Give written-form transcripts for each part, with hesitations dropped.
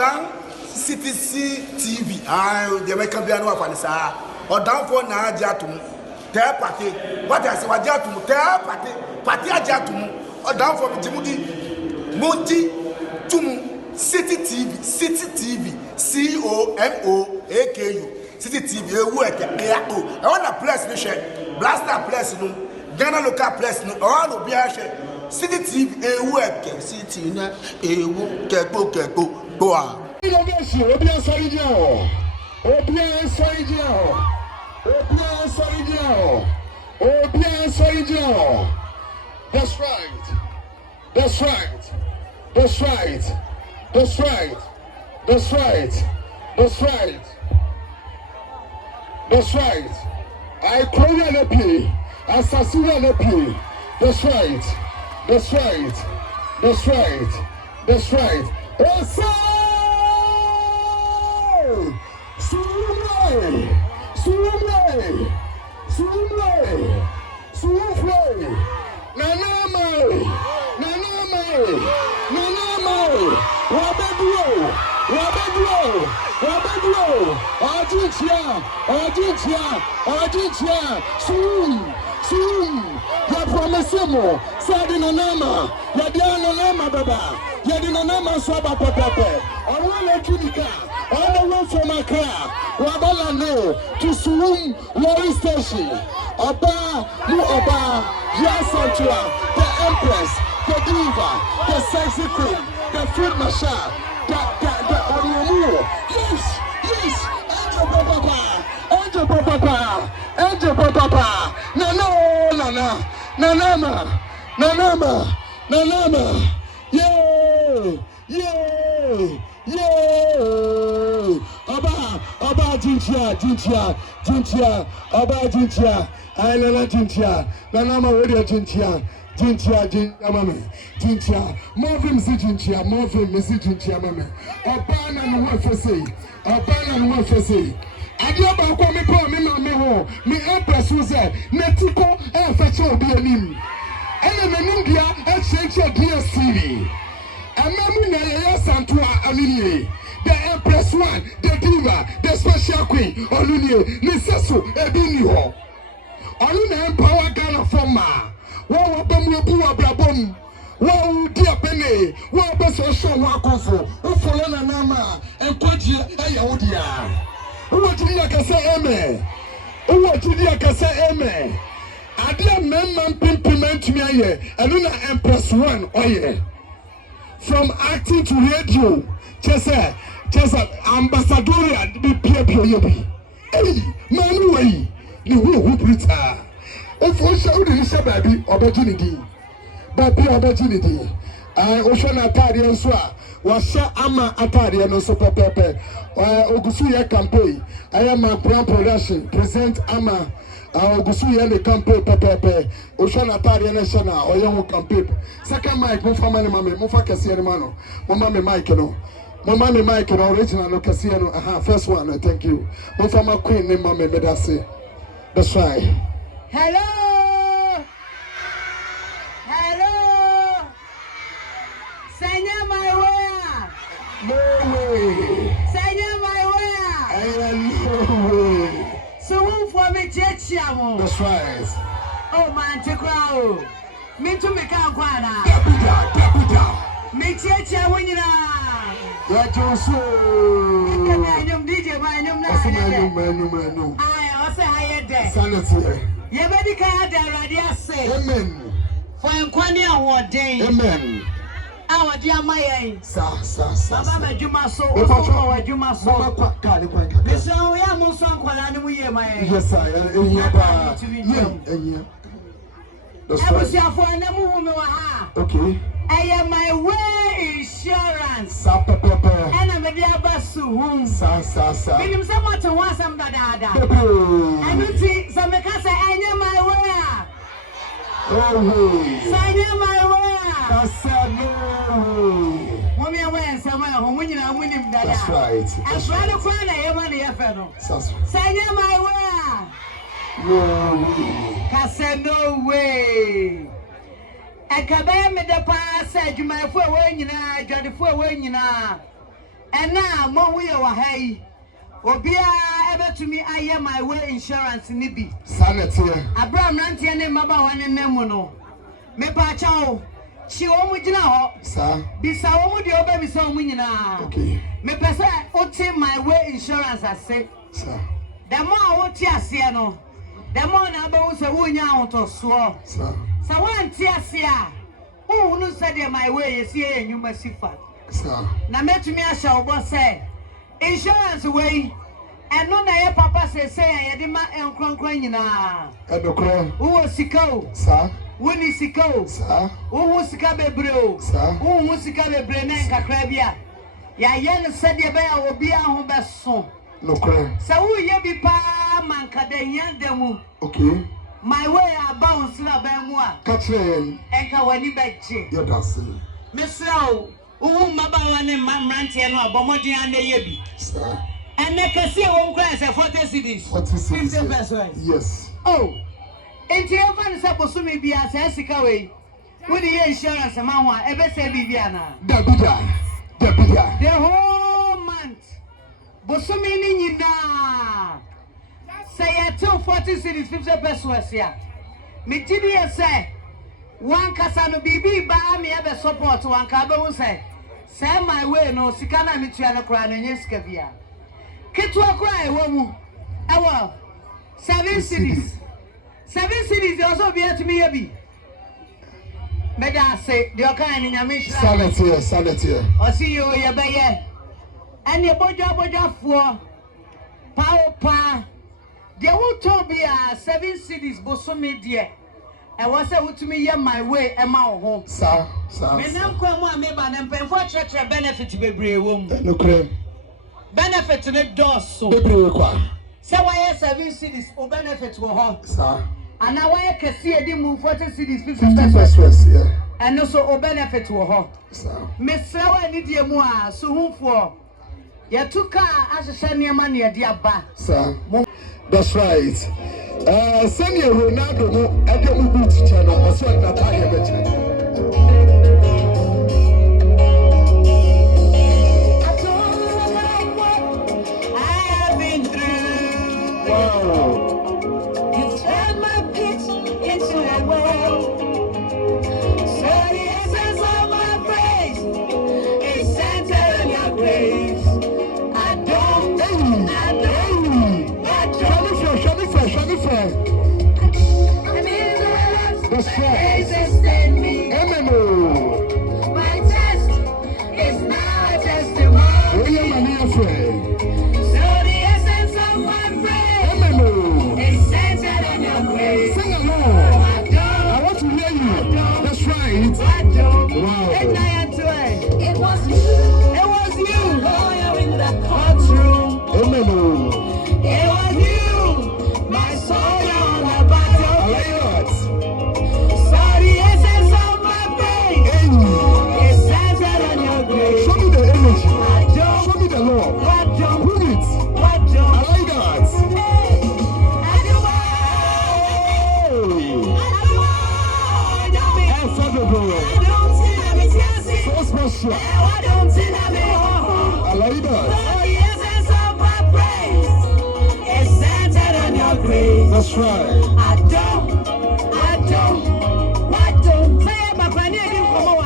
Odan CTV. The American Biano of Anissa. Odan for Najatum. Tell party. What I say, Wajatum. Tell party. Party Ajatum. Odan for Timothy. Moti Tum. City TV. COMOAKU. City TV. I want a place. Blaster place. Ghana local place. All of City TV, City na keko go on. That's right. That's right. That's right. That's right. That's right. That's right. That's right. I call you play. Assassin play. That's right. That's right. That's right. That's right. Suhum! Ya promise mo, say NanaAma, ya di NanaAma baba, ya di NanaAma swaba pepepe. On one Junica, all the way from Accra, Wabalande to Suhum Lorry Station. Oba, mu Oba, Ya Santua, the Empress, the Diva, the Sexy Queen, the Fruit Masha, the Orumu. Yes, Angel Papa, NanaAma, yeah. Oba Jintia, Oba Jintia, I Nana Jintia, NanaAma radio Jintia, mama, Jintia, Morvin Jintia, mama, Oba and Wafese. Adiaba kwa me pa me ho me empress wo say netiko e feche obi anim ene nanim dia e cheche DSTV amamu na ye santua amini the empress one the diva the special queen olunie ni seso ebi ni ho onu na empower Ghana forma wo bamu obu abrabom wo di apene wo be so show wo akofo wo follow NanaAma enkoji e ya wo dia. Uwa Julia kasa eme. Adia memman pimpiment me aye. Aluna Empress one oye. From acting to radio. Chesa ambassadorial be pio yebi. Hey, Miway. Ni who Brita. If we show the baby opportunity. Baby opportunity. Oshana atari enswa. Washa ama atari no so pepepe. Ogusu ye campaign. I am Mcbrown production. Present ama Ogusu ye le campaign pepepe. Oshana atari na shana oyen campaign. Second mic mo fa mane mame mo fa kese ni mano. Mo mame mic no. Mo mame mic no original no kese no. First one. Thank you. Mo fa ma queen ni mame me da say. That's right. Hello. Sanya Miway. No way. Sanya Miway. Suhum for me chechiamo. That's right. Oh man, chekwao. Me to me kan kwana. Deputa. Me chechiamo nyina. Ya Josu. Kana nyum DJ ba nyum na. Manu. Ai, o se haye de. Sanity. Ye bedi ka da radio say. Amen. For enkwani awoden. Amen. Awa di amaye. Sa. Baba majuma so. O majuma so. Mama kwa kale kwa. Biso ya mo so ankwala ni mu ye maye. Yes sir. Ehia ba. That's right. Okay. I am Miway insurance. Sa pepepe. And I'm a Suhum. Sa. Minim someone to want some dada. And you see, some can say, I am Miway. Oh, Sign my way. Mommy, I went somewhere home when you are winning that. That's right. I'm trying to find a money. Sign my way. No way. No way. I can't me the pass. You might for when you know, Johnny for when you know. And now, more we are hey. Obia ever to me, I am my way insurance nibi. Sanity. Abraham Ranti and Maba one and Nemono. Me pacho. She won't with now. Sir. This I won't do baby so winning. Okay. Me pesa ote my way insurance I say. Sir. The more I want to no. The more I want to win out of swore. Sir. So one tear. Who no said my way is here and you must see fat. Sir. Now met me a shall say. Insurance way, and no, na papa say, I did my own crank na. Who was Sicko, sir? Winnie Sicko, sir? Who was Sikabe Bro, sir? Who was Sikabe Brenanka Crabia? Ya yen said the bear will be a home best son. No crime. So who ye be pa man Kaden demu? Okay. My way I bounce la bemwa. Catherine. Eka wani betchi. You're dancing. Miss Row. Mcbrown and Mcbrown and Bomodi and the Yebi. Sir. And they can see one class at 40 cities. 40 cities. Yes. Oh. And the other is supposed to be as Jessica way. With the insurance amount, ever say Viviana. The whole month. Bosumini na. Say at 240 cities, 50 pesos here. Me TBS say. One Casano BB by me ever support one cabo say. Say my way no sikana me to an crown and yes cavia. Kitwa cry woman. Our 7 cities. 7 cities also be to me abi. Meda say the kind in your mission. Sanity. Or see you your baye. And your boja for power. There will to be 7 cities bosome dear. I was able to me my way and my home. Sir. Me nam kwa mo ameba na mpemfo church benefit bebre wom. No crime. Benefit ne dosso. Bebre kwa. Say why 7 cities o benefit wo ho. Sir. And now why kese edi mu 40 cities 50 pesos. Yeah. And also o benefit wo ho. Sir. Me say why ni die mu a Suhum for. Ya tuka ahhehwe niam na ye dia ba. Sir. That's right. Senior Ronaldo no Adamu boot channel also at that time. That's right. My test is now a testimony. So the essence of my praise is centered on your grace. Sing along. I want to hear you. That's right. Wow. It was you. It was you. Oh, you're in the courtroom. It was you. My soul on the battlefield. So the essence of my praise is centered on your grace. Show me the energy. Show me the Lord. Prove it. I like that. So special. I like that. That's right. I don't. Say my friend, you didn't come over. I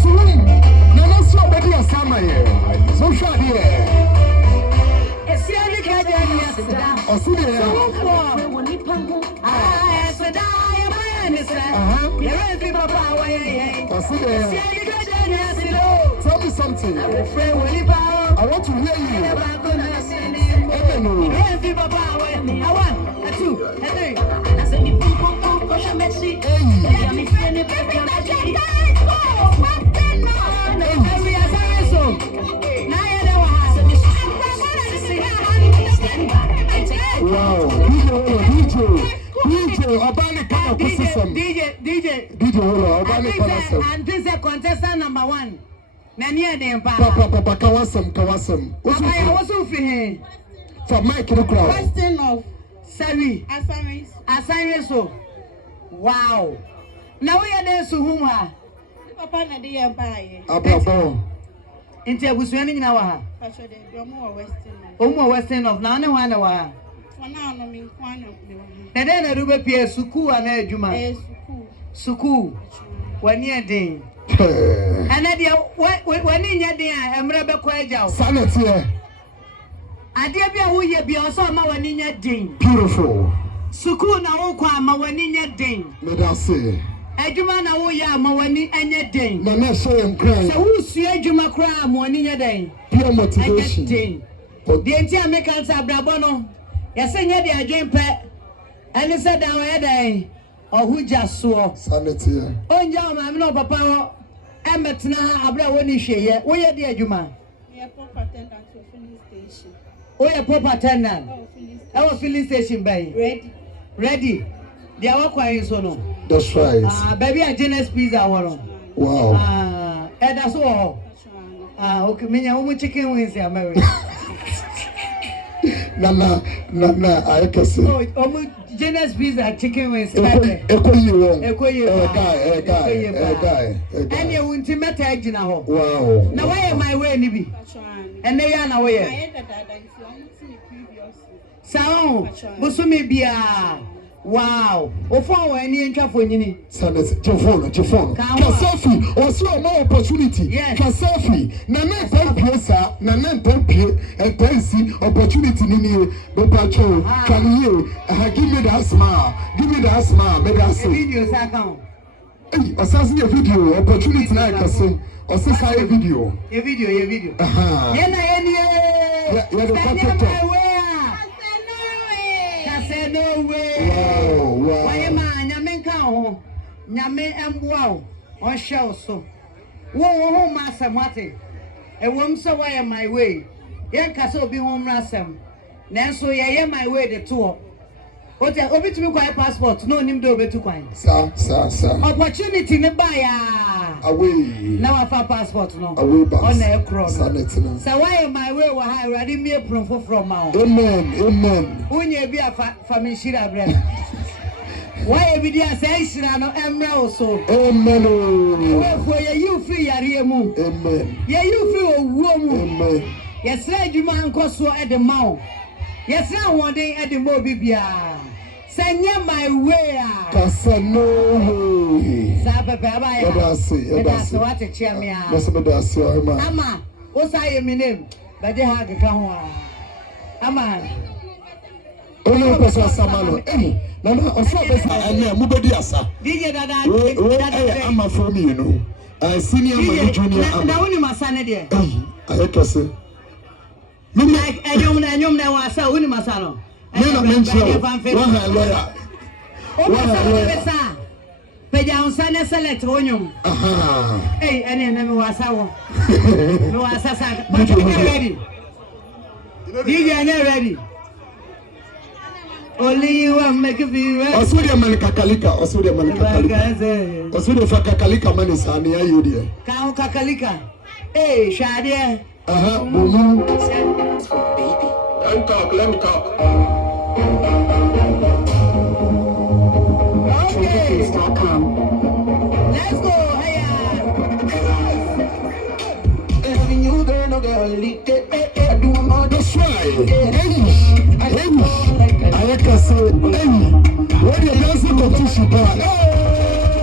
Suhum, Nana so bedi asama ye. So shwa die. Esi ani kaje ni asida. Oside ya. Asida ya ba ni se. Ya refi papa wa ye. Oside ya. Esi ani kaje ni asida. Tell me something. I want to hear you. Amen. Refi papa wa ye. I want. A two. A three. I say ni pum pum pum kosha mechi. Ya mi fene pe ya mechi. Wow, DJ, Obani Kama Kusi And this is contestant number 1. Nani dem pa. Papa kawasem. I also feel for Mike no crowd. Question of Sari. Assignment so. Wow. Now we are there Suhum ha. Papa na dey buy. Ababo. Inti abusuani nyina wa ha. Pacho dey omo Western. Omo Western of na wana wa. For now no me kwan of the one. Na dey na rube pie suku ana adwuma. Suku. Wani edin. Ana dia wani nya din a emre be ko agya o. Sanete. Ade bia wo ye bia o so ma wani nya din. Beautiful. Suku na wo kwa ma wani nya din. Me da say. Adwuma na wo ya ma wani anya din. Na na show em cry. So wo su adwuma kra ma wani nya din. Pure motivation. De enti ameka nta brabo no. Ya se nya de adwen pe. Ani se da wo ya dan. Ohuja so. Sanete. Onja ma me no papa wo. Emetna abra woni hweye. Wo ye de adwuma. Yeah, pop attendant to filling station. Oh, yeah, pop attendant. Oh, filling station bay. Ready. They are working so no. That's right. Baby, a Genesis pizza waro. Wow. That's all. Okay, me nya chicken wings ya Mary. Nana, I can say. Oh, Genesis pizza chicken wings. Guy. And you won't meet agina ho. Wow. Now why am I way nibi? And they are now way. Sao, busumi bia. Wow. Ofo wani ntwa fonyini. Sanete, telephone. Kasafi, also more opportunity. Kasafi, na na pesa, na pie, and pensi opportunity nini be pacho. Can you give me that smile? Me that say. Video account. Hey, assassin video opportunity na kase. Osa say video. A video. Aha. Yena. Yeah, the No way. Wow. Why am I? Nyame nka ho. Nyame emboa o. On shell so. Wo massa mate. E wom so why am my way? Yen ka so bi ho mrasem. Nanso ye my way the tour. Obi to me kwa passport. No nim do obetu kwan. Sir. Opportunity ne ba ya. Away. Now I have passport no. Away back. On the cross. So why am I way wa ha ready me from now? Amen. Unye bi afa famishira bre. Why be there say shira no emra oso. Amen. We for you free yare mu. Amen. Ye you free owuo mu. Amen. Yes adwuma nkoso e de mawo. Yes na wonde e de mo bibia. Sanya my way a. Kasano. Sa pepe aba ya. That's what to cheer me a. That's Ama, o say me name. But they have ka ho a. Ama. Only person samano. Nana oso be say mubedi asa. DJ dada. Ama from you know. Senior man junior ama. Na woni masane de. I kase. Like enyom na wasa woni masano. No mention. One lawyer. Peja unsane select onyum. Hey, ene na me wasa wo. Me wasa sa. But you ready? DJ ready? Only you want make you feel ready. Osudia manikakalika. Osudia fakakalika mani sani ya yudi. Ka kakalika. Hey, shade. Boom. Let me talk. Okay. Let's go. That's right. I can say, when you're dancing competition, I'm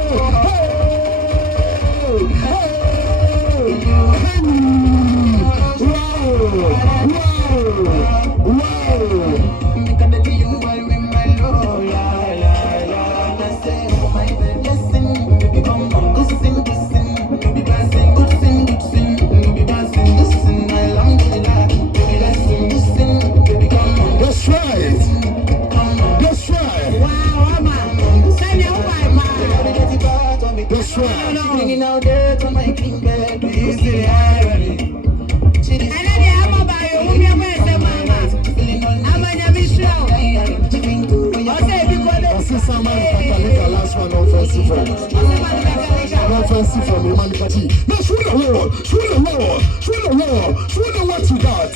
party. Now show the world, show the world, show the world, show the what you got.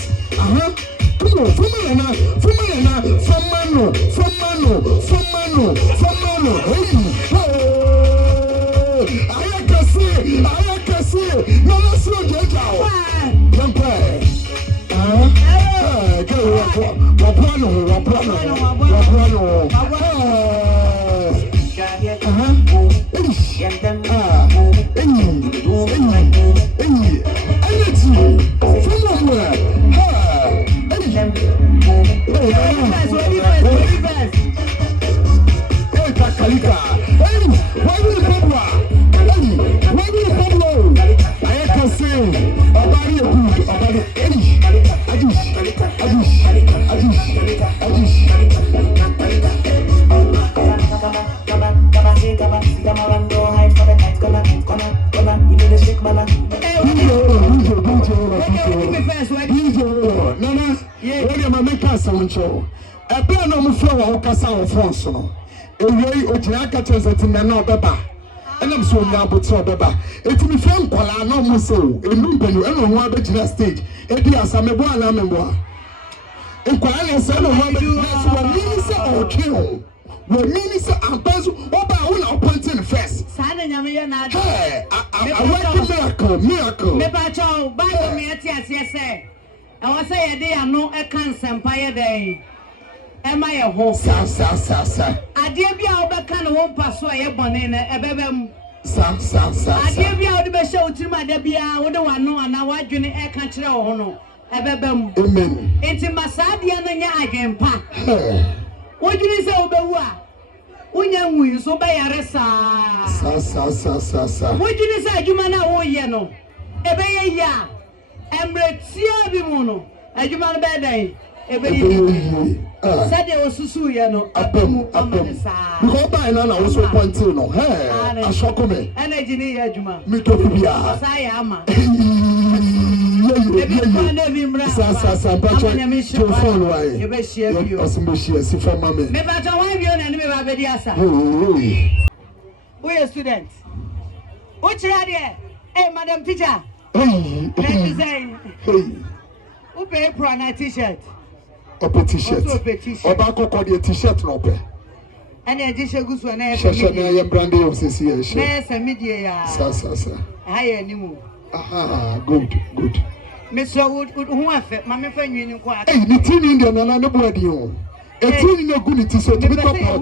Come on, from Mano. Hey, I can see. No, let's not get out. Don't play. Ebe no mu flow ho kasa ho fonso no ewei ogina ka cheseti na na obeba enam so nya abote obeba etimi fe nkwala na mo se o enu mpenu eno ho abegina stage edi asamebo ana membo nkwala na se no ho abegina so wa mini se otwe ho wa mini se ampezo oba wo na appointing first sana nyame ye na miracle me ba cho ba yo me ati ase se I was say they are no a cancer empire day. Am I a horse? Sa. I dear be out back and won't pass away a bonnet, a baby. Sa. I dear be out the best show to my debia, what do I know, and I want you air country or no, a baby. Amen. It's in Masadian and again, pa. What do you say, Obewa? When you so by a resa. Sa. What do you say, you man? Oh, yeah, no. A bay ya. Embretia bimuno adwuma no bɛdan ebe sade osusu ye no apamu amanesa ko ba na wo so point no he asoko me energy ni ye adwuma mi to bibia sa ya ama sa bacho to phone why ye be share you osimbe share si for mama me bacho why bi ona ni me ba bedi asa we a student o chira de madam teacher Hey. Who pay for a t-shirt? Ope t-shirt. Oba koko de t-shirt no pe. And I just go to an air. Shasha na yem brand of CCS. Yes, a media. Sa. I anymore. Aha, good. Mr. Wood, who have it, Mamma Fanny in quite. Hey, the tin in the nana body. A tin no good it is so to be top pot.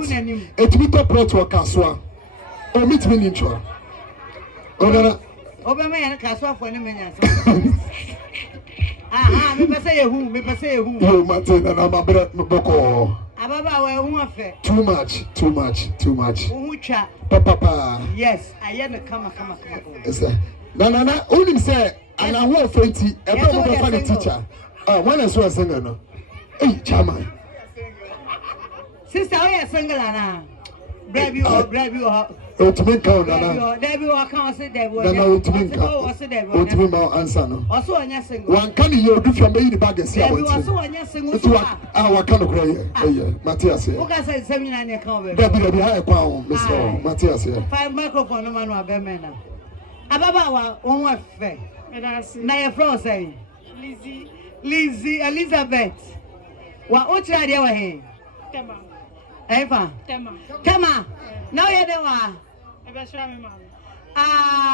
It be top pot to a caswa. Or meet me in intro. Obama and Castle for any minute. Me say who. Oh, Martin and NanaAmaMcbrown. Ababa, who have it. Too much. Who chat? Papa. Yes, I am a come. Yes, sir. Nana, only say, and I want 20, a probably funny teacher. When I saw a singer, no. Hey, Chairman. Sister, I am single, Anna. Grab you up. To make count, Nana. There I can't say that word. No, to make count. To make my answer, no. Also, on your single. One can you do from the bag and see how it's also on your single. Our kind of gray. Matthias here. Okay, say 79 year cover. There be a high pound, Mr. Matthias here. 5 microphone, no man, or Bemena. Ababa, one wife. Now your friend say, Lizzie, Elizabeth. What try the way? Eva. Tema. Now you're the one.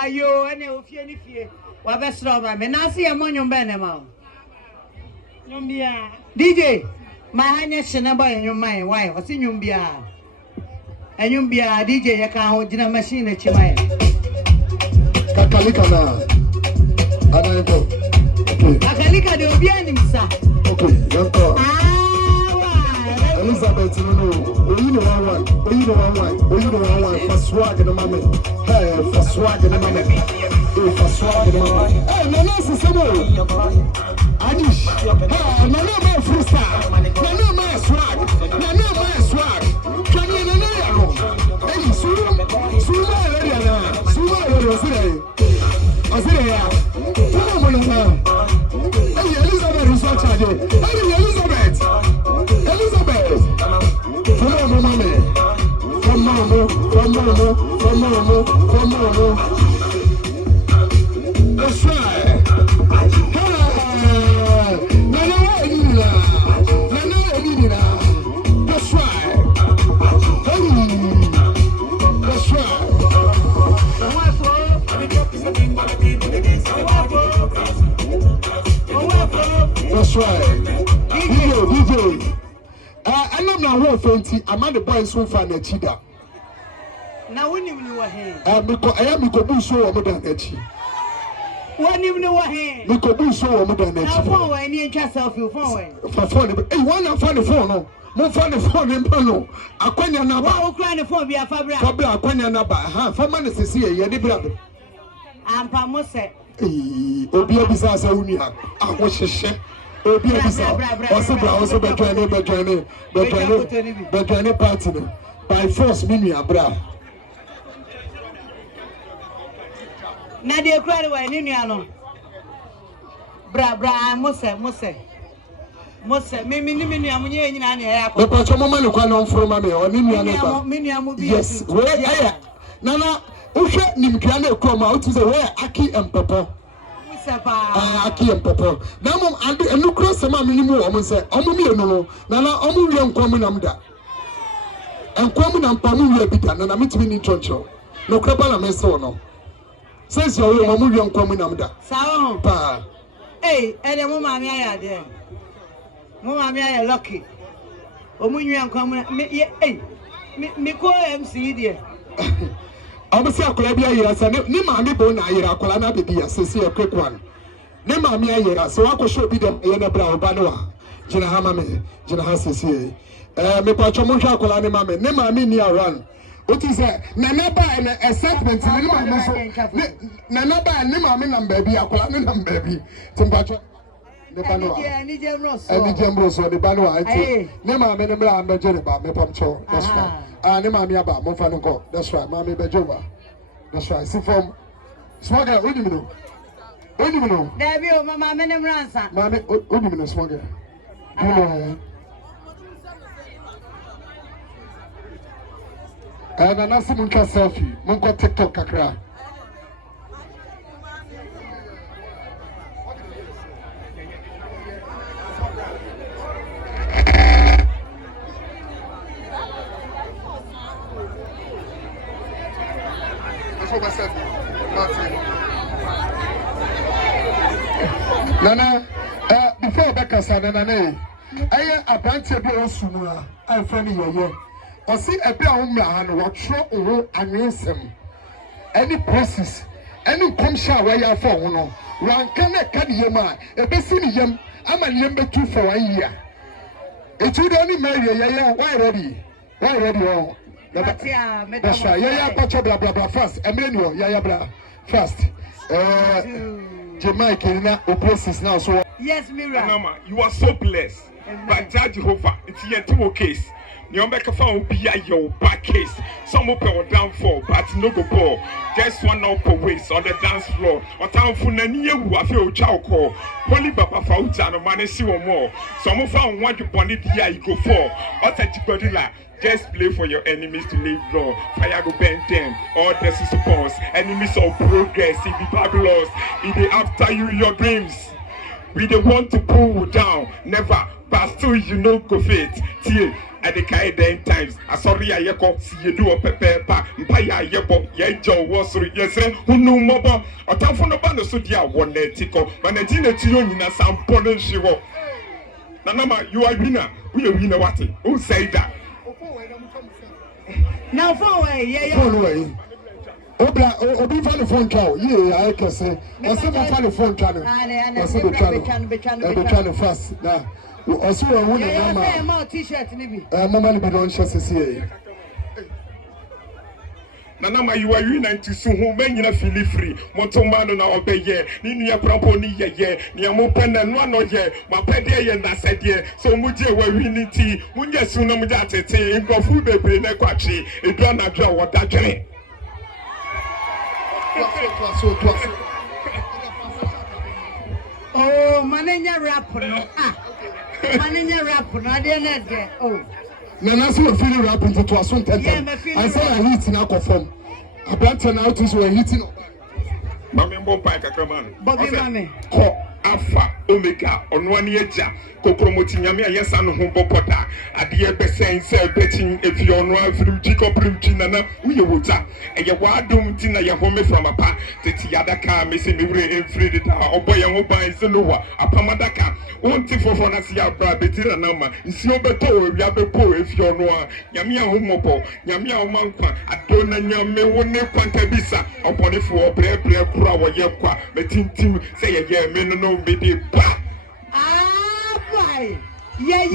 You and you fear. What best robber? Me now see a money benema. DJ, my highness number in your mind. Why? What's in Yumbia? And Yumbia, DJ, you can't hold in a machine at Chimay. Kakalika na. Kakalika, they will be an himself. Okay, don't talk. Elizabeth, no. You know one. For swag in the moment. Hey, for swag in the moment. For swag in the moment. Hey, no, no, Adish. Hey, no, my freestyle. No, my swag. Can you know? Hey, Suhum already. Hey, Elizabeth is not charging. Hey, Elizabeth. From mama. DJ. I'm not now 20. I'm at the boys who find a cheetah. Now when you know him. I am Mikobu so more than a cheat. When you know him. Mikobu so more than a cheat. Now when you just self you phone. For phone. Hey, one I find the phone. No find the phone in Pano. Aquania Naba. Who crying the phone via Fabra? Fabra Aquania Naba. For money to see a yedi brother. I'm Pamose. Obia Bizasa Unia. I was a share. Obia Bizasa. Also Between partner. By force, Minia Bra. Nadia cried away, Niniano. Bra, Mose. Mimi, I'm here in Ania. The Pachaman who can on from Mammy or Niniano. Yes, where Nana, Usha Nimkiano come out to the way Aki and Papa. Aki and Papa. Now, and look across the mammy woman say, no, Nana, Omu young Comunamda. And Comunam Pamu will be done, and I'm meeting in Choncho. No Crabana Mesono. Says your Omu young Comunamda. Sao, Pa. Hey, and a woman, I there. Mamma, I am lucky. Omu young Comun, me call MC dear. I was a Colabia, yes, and Nima Mibona, Colana, yes, a quick one. Nima Mia, so I could show be the Mcbrown Banoa, Jenahama, Jenahasi. Me Pachamonja Colani Mamma, Nema Minia run. What is that? Nanaba and a segment, Nanaba and Nima Minam baby, a Colani baby, Timpacha. Any Jambros or the Banoa, Nema Menabra, Bejeneba, Mepamcho, that's right. Nema Miaba, Monfanoco, that's right, Mammy Bejova. That's right. See from Swagger, what do you know? What do you know? There be Mamma Menabransa. Mammy, what do you know, Swagger? You know her. And I'm not seeing selfie. Monko TikTok kakra. Nana, before Becca said, Nana, I apprentice Sumura, I'm friendly here. Or see a bear and what show and ransom. Any process, any come shower where you're for one. One cannot cut yama, a basin yam, I'm a number 2 for 1 year. It would only marry a why ready? Why ready? That's right. Yeah, blah blah blah. First, Emmanuel. Yeah, blah. First, Jamaica process now. So yes, Mira. Mama, you are so blessed. But Judge Jehovah, it's your 2 case. You make a phone be your back case. Some open or down for, but no go ball. Just one up waist on the dance floor. Or town for Nania who I feel chow call. Holy Papa Fauta no money see one more. Some found one you bonnet here you go for. Or just play for your enemies to live long. Fire go bend them. All this is suppose. Enemies of progress. If the Babylons, if they after you your dreams. We don't want to pull you down. Never. But still you know go fit. Till at the kind times. I sorry I yeko. See you do a pepper. Mpaya yebo. Yejo was yes. Who know more? A town for no band so dear one tico. When a dinner to you in a sample shivo. Nanama, you are winner. We are winner what? Who say that? Now phone away, yeah. Phone away. Obi find the phone call. Yeah, I can say. I said I find the phone channel. I said the channel fast. Now, also I want to know my T-shirt. Mama be don't share see. Nanama, you are winning to Suhum, men in a feel free. Montomano now obey ye, Ninia Pramponi ye, Niamopen and one or ye, my pedia and I said ye, so Muja were winning tea, Munya Sunamudate, in Gofu baby, Nequachi, a drama draw what that journey. Oh, mananya rapper, no. Mananya rapper, no, I didn't get. Oh. Nana so feeling rap into to asun tenten. I say I hit in alcohol. I brought 10 out to so hitting. Mami mbo pa kakra man. Bobby mami. Ko afa. Omega onwani eja kokromoti nyame ayesa no ho bopoda ade ebesen se betin efi ono afrim jiko primchi nana uye wota eye wadum ti na ye home from apa teti yadaka me se me wure enfredi da oboye ho ban se no wa apamadaka wonti fofo na se abra betira na ma nsi obeto owia bepo efi ono a nyame ahomopo nyame ahomankwa adona nyame woni kwanta bisa obonefo obrebe kura wo ye kwa metintim se ye me no me de pa yeah.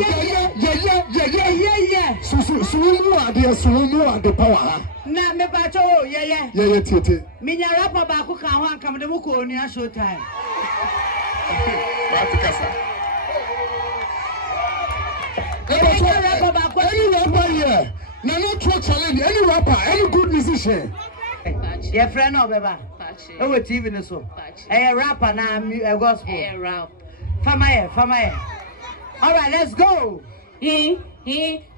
Suhum ade power. Na me bacho yeah. Tete. Minya rapper ba ko kan ho ankam de mu ko onua show time. Watikasa. Any rapper here. Na not true challenge. Any rapper, any good musician. Your friend no beba. E wo TV ne so. E rapper na gospel. E rap. Fama. All right, let's go.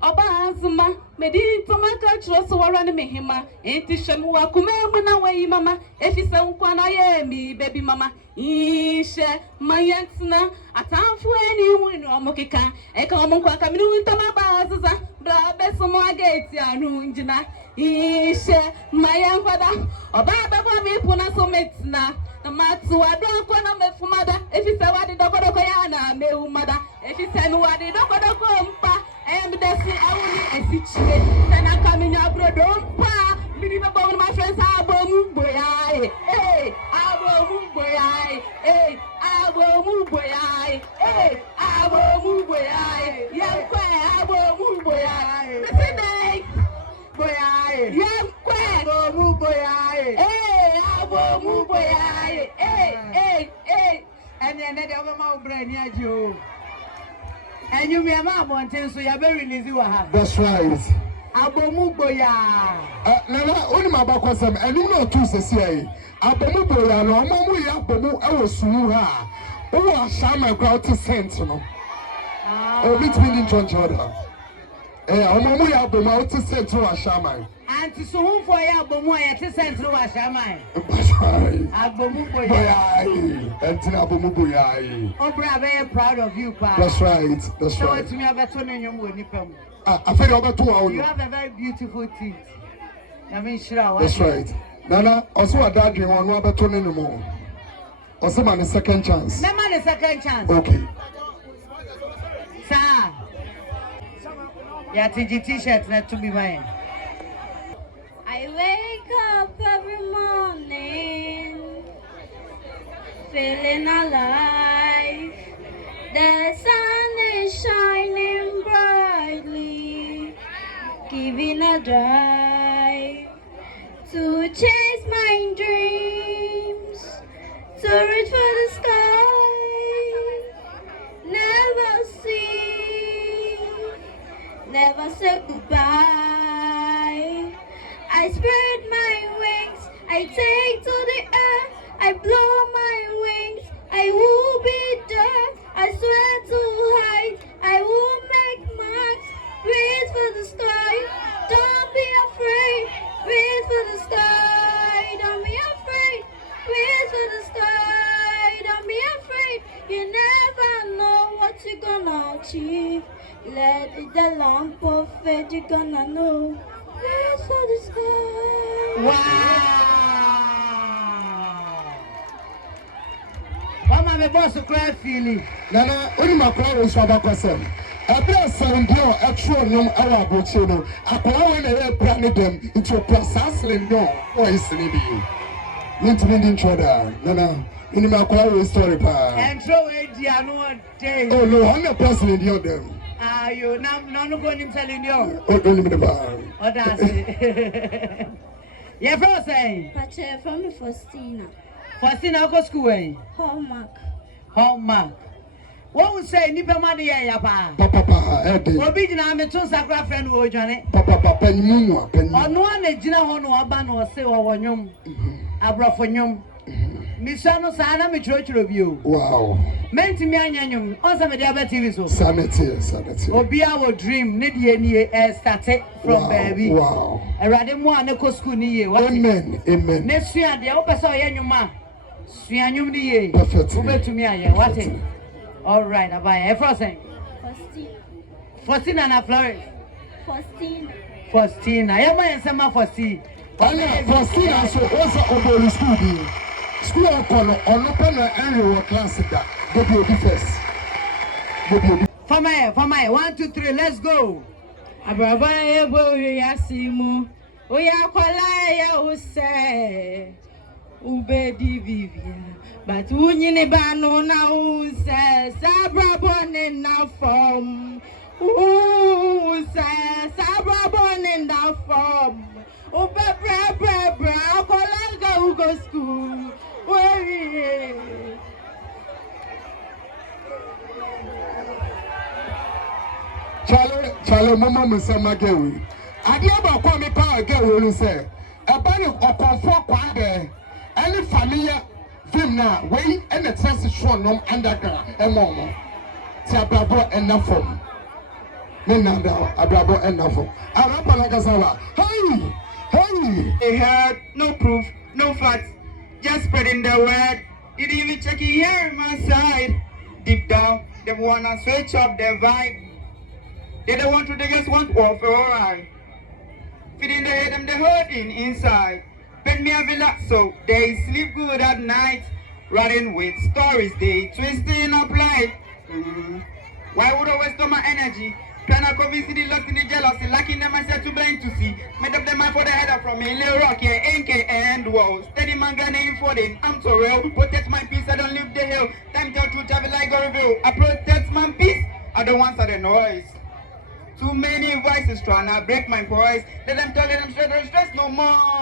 Oba azuma medi tomaka chroso warane mehima enti shemu akuma na wayi mama efise nkwa na ye mi baby mama ishe mayentina atamfu eni winu omokeka eka omonkwa kaminu ntama bazaza bra besomo ageti anu njina ishe mayenkwada oba baba mi puna so metina na matu adon ko na mefumada efise wadi dokodoko ya na meumada efise no wadi dokodoko mpa and that's it. I will be a situation. Then I come in your brother. Believe about my friends. I will move boy. Hey, I will move boy. Hey, I will move boy. Hey, I will move boy. Young quay, I will move boy. Listen, boy. Young quay, will move boy. Hey, I will move boy. Hey. And then the other man brain near you. And you may have one thing, so you're very lazy. That's right. Abomuboya. Nana, only my back was some, and you know, two say, Abomuboya, no more we have Bomu, I was Suha. Oh, I shall my crowd to sentinel. Oh, between the John Jordan. Omo ya Bomu out to sentinel, I shall my. And to Suhum for ya Bomu, I to sentinel, I shall my. Abomuboya. And Abomuboya. Oh, brother, very proud of you, Pa. That's right. That's Show right. it to me, I've been you more nipple. I feel over 2 hours. You have a very beautiful teeth. I mean, sure. That's right. Nana, also a dad dream on one better anymore. Also, man, a second chance. No man, a second chance. Okay. Sir. Yeah, t-shirt not to be mine. I wake up every morning feeling alive. The sun is shining brightly, giving a drive to chase my dreams, to reach for the sky. Never see, never say goodbye. I spread my wings, I take to the air, I blow my wings, I will be there. I swear to hide, I will make marks. Reach for the sky, don't be afraid. Reach for the sky, don't be afraid. Reach for the sky, don't be afraid. You never know what you're gonna achieve. Let it the lamp of faith, you're gonna know. Reach for the sky. Wow! Mama, my boss will cry feeling. Nana, only my crowd is about person. A bless sound deal, a true name, our bochino. A power and a branded them into a process and no, or is the name. Need to be in trouble. Nana, in my crowd story. And throw it, dear, no day. Oh, no, I'm a person in the other. Ah, you now going to tell you. Oh, only the bar. Oh, that's it. Yeah, bro, say. Pache from Faustina. Faustina, go school, eh? Hallmark. What would say, Nipper money, ya, pa? Papa, Eddie. Well, big now, I'm a two sacra friend, oh, Johnny. Papa, penny moon, penny. On one, a Gina Hono, Aban, or say, or one yum. I brought for yum. Miss Sano Sana, me church review. Wow. Meant to me, and yum. Also, the other TV so. Sanity. Or be our dream, Nidia, started from baby. Wow. I rather one, a co school near. Amen. Next year, the opposite, young man. Swianyum, the perfect. over to me, I what it. All right, Abaya. Frosting. Faustina na Florence. Faustina. Yama yensema Faustina. Faustina so also oboli school bi. School okono ono pena annual class da. Go be first. Famaye. 1, 2, 3, let's go. Ababaya ebo yasimu. Oya kwala ya use. Ubedi Vivian. But unyini bano na use. Sabra bone na form. Sabra bone na form. Ube bra. Kolanga ugo school. Where? Chalo mama musema gewi. Adi aba kwa mi power gewi ni say. Eba ni okonfo kwande. Any familiar film na we and the transition nom underground emo. Ti abrabo enough from. Nina abrabo enough. Arapa na kasawa. Hey. They had no proof, no facts, just spreading the word. Didn't even check it here on my side. Deep down, they wanna switch up their vibe. They don't want to, they just want warfare, alright. Feeding the head and the hurting inside. Pet me a villa so they sleep good at night. Running with stories, they twisting up life. Why would I waste all my energy? Trying to convince the lust in the jealousy, lacking them myself too blind to see. Made up the mind for the header from me, Lil Rock, yeah, NK and whoa. Steady man gun name for them, I'm so real. Protect my peace, I don't leave the hill. Time tell truth, travel like a review. I protect my peace, I don't want the noise. Too many voices trying to break my voice. Let them tell them straight, don't stress no more.